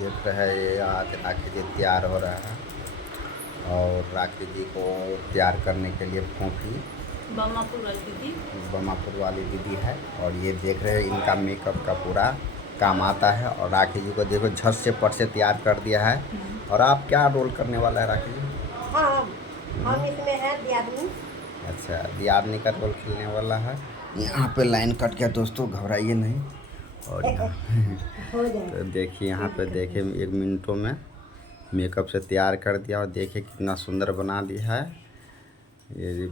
देख रहे हैं ये आज राखी जी तैयार हो रहा है और राखी जी को तैयार करने के लिए फोंकी बमापुर वाली दीदी है और ये देख रहे हैं इनका मेकअप का पूरा काम आता है। और राखी जी को देखो झट से पट से तैयार कर दिया है। और आप क्या रोल करने वाला है राखी जी? हम इसमें है दियादनी। अच्छा, दियादनी का रोल खेलने वाला है। यहाँ पे लाइन कट गया दोस्तों, घबराइए नहीं। और यहाँ तो देखिए यहाँ पे देखिए 1 मिनटों में मेकअप से तैयार कर दिया और देखिए कितना सुंदर बना दिया है ये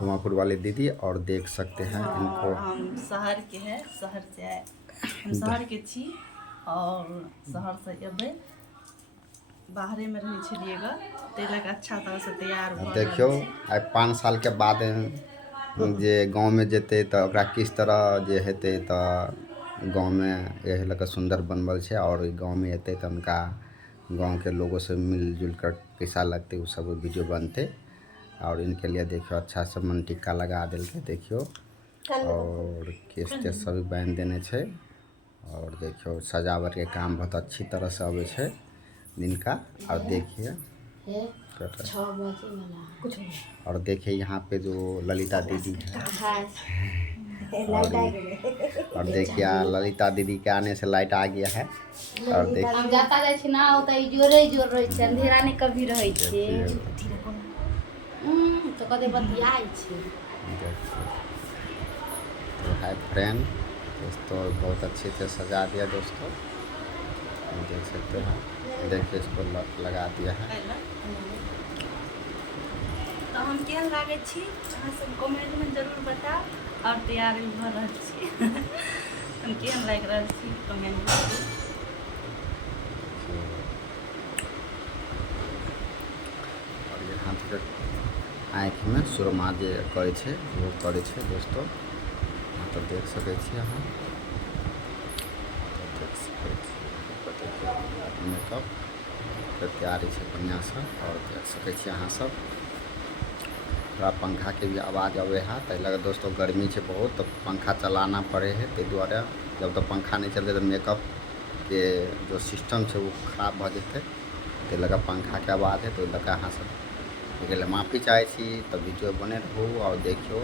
बमापुर वाली दीदी। और देख सकते हैं इनको। हम शहर के हैं, शहर से आए, हम शहर के छी और शहर से अबे बाहरे में रहे छलिएगा तेलक अच्छा तरह से तैयार भऽ देखियो रहल छी। आइ 5 साल के बाद जे गाँव में जेते तो ओकरा किस तरह जे हेते तो गाँव में यही लगे सुंदर बनबल है। और गाँव में अते तो उनका गाँव के लोगों से मिलजुल कर कैसा लगते वो सब वीडियो बनते। और इनके लिए देखियो अच्छा से मन टिक्का लगा दिल के देखियो और केस तेस सभी बांध देने छे। और देखियो सजावट के काम बहुत अच्छी तरह से आवे छे दिन का। और देखिए और देखिए यहाँ पे जो ललिता दीदी है और देखिए ललिता दीदी के आने से लाइट आ गया है। और देखिए हम जाता जाय छी ना ओतै जोरे जोर रहे छै, अंधेरा नहीं कभी रहे छै। तो कदे बतियाई छै। तो हाय फ्रेंड दोस्तों, बहुत अच्छे से सजा दिया दोस्तों, देख सकते हैं। देखिए इसको लगा दिया है। तो हम केहन लागे छी अहाँ सब कमेंट में जरूर बताओ। और तैयार भऽ रहल छी हम केहन लागि रहल छी कमेंट में। और यहाँ तक आँख में सुरमा जे करे छे वो करे छे दोस्तों। तो देख सके छी अहाँ, तो देख सके छी मेकअप के तैयारी है बढ़िया से। और देख सके छी अहाँ सब थोड़ा पंखा के भी आवाज़ आवे है तो लगे दोस्तों गर्मी है बहुत, तो पंखा चलाना पड़े है। ते द्वारा जब तक पंखा नहीं चलते तो मेकअप के जो सिस्टम है वो खराब भ जते। तो लगा पंखा के आवाज़ है तो लगा अहाँ सब माफी चाहे छी। तो वीडियो बने रहू और देखियो।